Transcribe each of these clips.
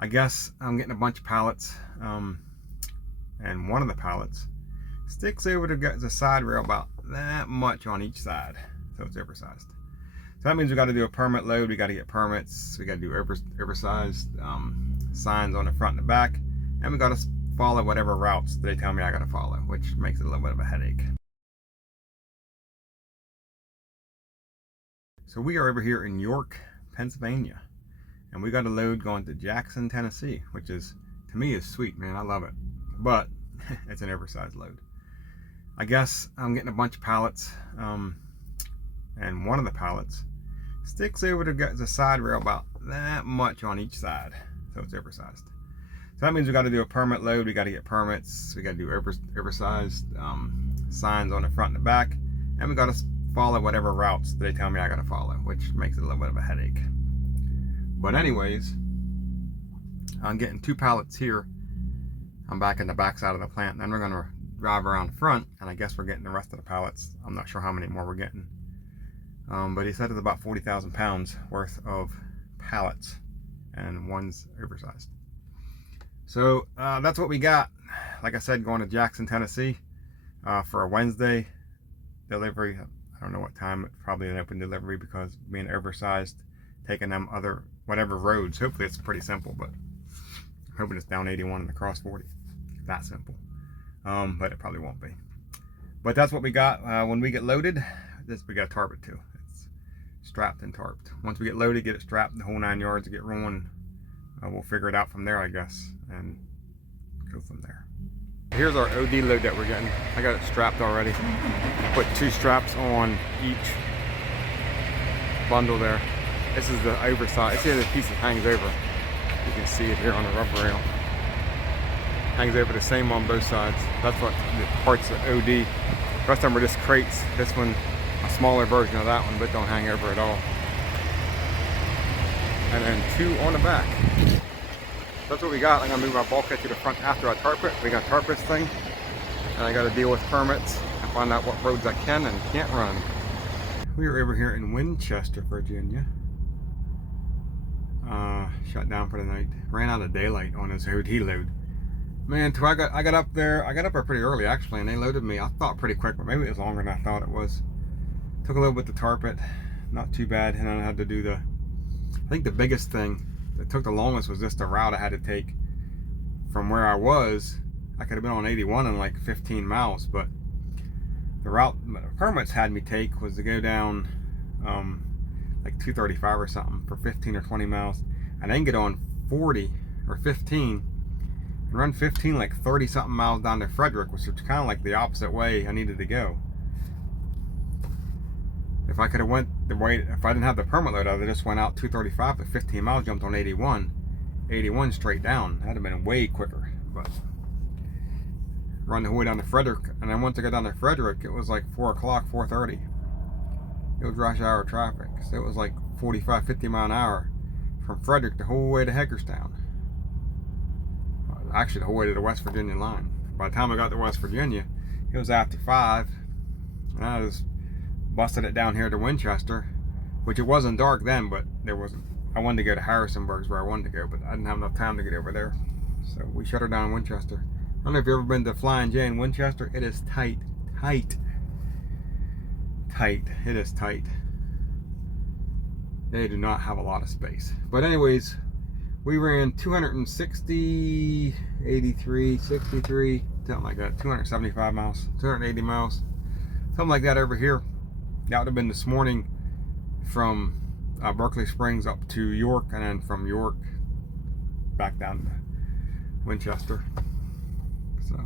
I guess I'm getting a bunch of pallets, and one of the pallets sticks over the side rail about that much on each side, so it's oversized. So that means we got to do a permit load. We got to get permits. We got to do oversized signs on the front and the back, and we got to follow whatever routes they tell me I got to follow, which makes it a little bit of a headache. So we are over here in York, Pennsylvania, and we got a load going to Jackson, Tennessee, which is, to me, is sweet, man. I love it, but it's an oversized load. I guess I'm getting a bunch of pallets, and one of the pallets sticks over the side rail about that much on each side, so it's oversized. So that means we got to do a permit load. We got to get permits. We got to do oversized signs on the front and the back, and we got to follow whatever routes they tell me I got to follow, which makes it a little bit of a headache. But anyways, I'm getting 2 pallets here. I'm back in the back side of the plant, and then we're going to drive around the front, and I guess we're getting the rest of the pallets. I'm not sure how many more we're getting, but he said it's about 40,000 pounds worth of pallets, and one's oversized. So that's what we got. Like I said, going to Jackson, Tennessee for a Wednesday delivery. I don't know what time. Probably an open delivery because being oversized, taking them other whatever roads. Hopefully it's pretty simple, but I'm hoping it's down 81 and across 40. That simple. But it probably won't be. But that's what we got. When we get loaded, we got to tarp it too. It's strapped and tarped. Once we get loaded, get it strapped the whole 9 yards to get rolling. We'll figure it out from there, I guess, and go from there. Here's our OD load that we're getting. I got it strapped already. Put 2 straps on each bundle there. This is the oversized. See how the piece hangs over. You can see it here on the rubber rail. Hangs over the same on both sides. That's what the parts of OD. The rest of them are just crates. This one, a smaller version of that one, but don't hang over at all. And then 2 on the back. That's what we got. I'm gonna move my bulkhead to the front after I tarp it. We got to tarp this thing, and I got to deal with permits and find out what roads I can and can't run. We are over here in Winchester, Virginia. Shut down for the night. Ran out of daylight on this OD load. Man, I got up there pretty early actually, and they loaded me. I thought pretty quick, but maybe it was longer than I thought it was. Took a little bit to tarp it, not too bad, and then I had to do I think the biggest thing that took the longest was just the route I had to take from where I was. I could have been on 81 in like 15 miles, but the route the permits had me take was to go down like 235 or something for 15 or 20 miles, and then get on 40 or 15 and run 15 like 30 something miles down to Frederick, which was kind of like the opposite way I needed to go. If I could have went the way, if I didn't have the permit load, I would have just went out 235 to 15 miles, jumped on 81 straight down. That'd have been way quicker. But run the whole way down to Frederick, and then once I got down to Frederick, it was like 4 o'clock, 4:30. It was rush hour traffic, so it was like 45, 50 mile an hour from Frederick the whole way to Hagerstown. Actually, the whole way to the West Virginia line. By the time I got to West Virginia, it was after 5, and I was busted it down here to Winchester, which it wasn't dark then, but I wanted to go to Harrisonburg's where I wanted to go, but I didn't have enough time to get over there, so we shut her down in Winchester. I don't know if you've ever been to Flying J in Winchester. It is tight. It is tight. They do not have a lot of space. But anyways, we ran 260, 83, 63, something like that, 275 miles, 280 miles, something like that over here. That would have been this morning from Berkeley Springs up to York, and then from York back down to Winchester. So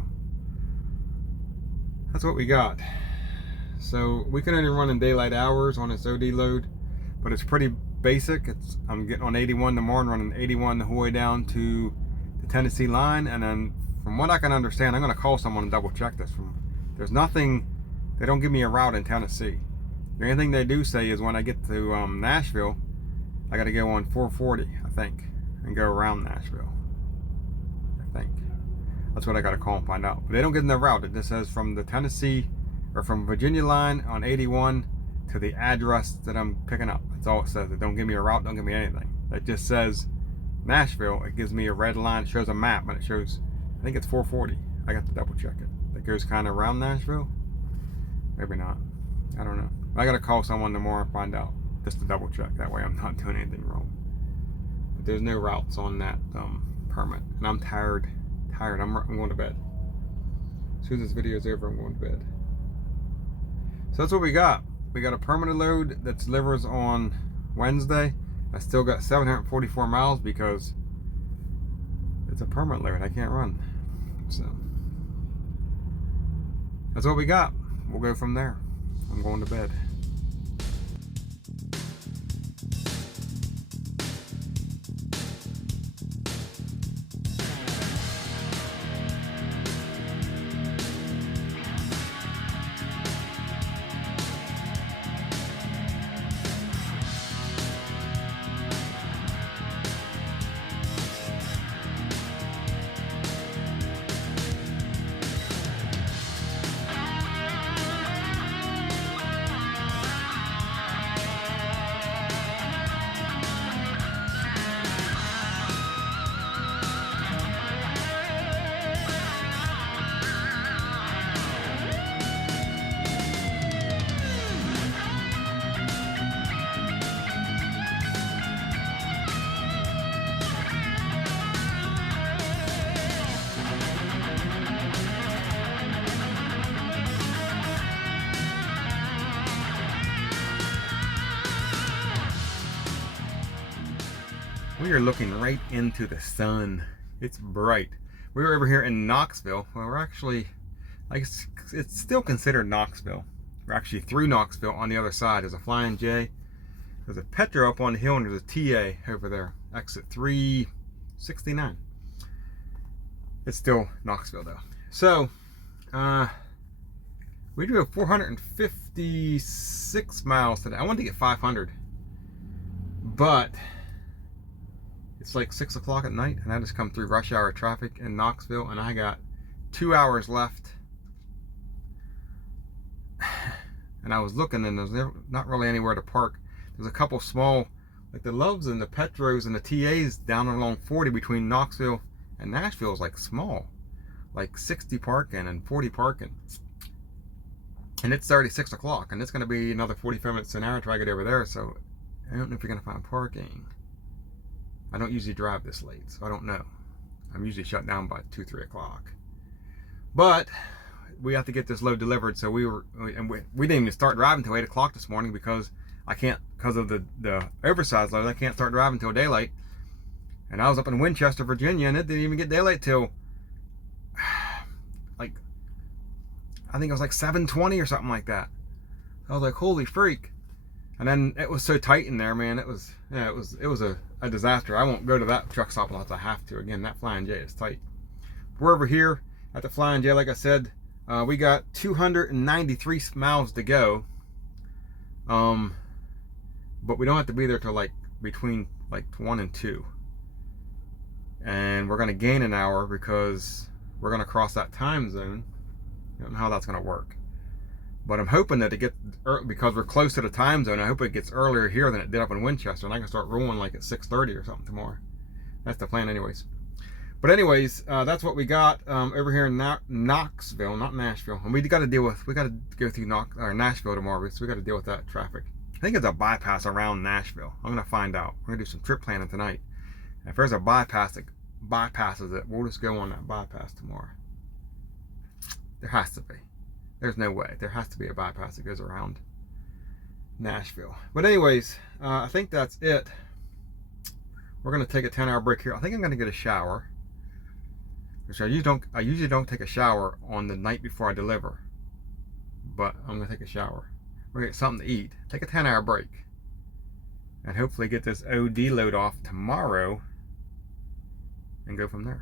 that's what we got. So we can only run in daylight hours on this OD load, but it's pretty basic. I'm getting on 81 tomorrow and running 81 the whole way down to the Tennessee line, and then from what I can understand, I'm going to call someone and double check this. There's nothing, they don't give me a route in Tennessee. The only thing they do say is when I get to Nashville, I got to go on 440, I think, and go around Nashville. I think that's what I got to call and find out. But they don't give them the route. It just says from the Tennessee or from Virginia line on 81 to the address that I'm picking up. That's all it says. It don't give me a route, don't give me anything. It just says Nashville, it gives me a red line, it shows a map, and it shows, I think it's 440. I got to double check it. That goes kind of around Nashville. Maybe not. I don't know. I got to call someone tomorrow and find out, just to double check. That way I'm not doing anything wrong. But there's no routes on that permit, and I'm tired. I'm going to bed. As soon as this video is over, I'm going to bed. So that's what we got. We got a permanent load that delivers on Wednesday. I still got 744 miles because it's a permanent load. I can't run. So that's what we got. We'll go from there. I'm going to bed. We are looking right into the sun. It's bright. We were over here in Knoxville. Well, we're actually, I guess it's still considered Knoxville. We're actually through Knoxville on the other side. There's a Flying J. There's a Petro up on the hill, and there's a TA over there. Exit 369. It's still Knoxville though. So, we drove 456 miles today. I wanted to get 500, but it's like 6 o'clock at night, and I just come through rush hour traffic in Knoxville, and I got 2 hours left. And I was looking, and there's not really anywhere to park. There's a couple small, like the Loves and the Petros and the TAs down along 40 between Knoxville and Nashville is like small, like 60 parking and 40 parking. And it's already 6 o'clock, and it's going to be another 45 minutes to an hour until I get over there. So I don't know if you're going to find parking. I don't usually drive this late, so I don't know. I'm usually shut down by 2-3 o'clock. But we have to get this load delivered, so we didn't even start driving until 8 o'clock this morning because I can't, because of the oversized load, I can't start driving until daylight. And I was up in Winchester, Virginia, and it didn't even get daylight till like, I think it was like 7:20 or something like that. I was like, holy freak. And then it was so tight in there, man. It was a disaster. I won't go to that truck stop unless I have to. Again, that Flying J is tight. We're over here at the Flying J, like I said. We got 293 miles to go. But we don't have to be there till like between like 1 and 2. And we're gonna gain an hour because we're gonna cross that time zone. I don't know how that's gonna work. But I'm hoping that it gets, because we're close to the time zone, I hope it gets earlier here than it did up in Winchester, and I can start rolling like at 6:30 or something tomorrow. That's the plan anyways. But anyways, that's what we got over here in Knoxville, not Nashville. And we got to go through Nashville tomorrow, so we got to deal with that traffic. I think it's a bypass around Nashville. I'm going to find out. We're going to do some trip planning tonight. And if there's a bypass that bypasses it, we'll just go on that bypass tomorrow. There has to be. There's no way. There has to be a bypass that goes around Nashville. But anyways, I think that's it. We're going to take a 10-hour break here. I think I'm going to get a shower, which I usually don't take a shower on the night before I deliver. But I'm going to take a shower. We're going to get something to eat. Take a 10-hour break. And hopefully get this OD load off tomorrow and go from there.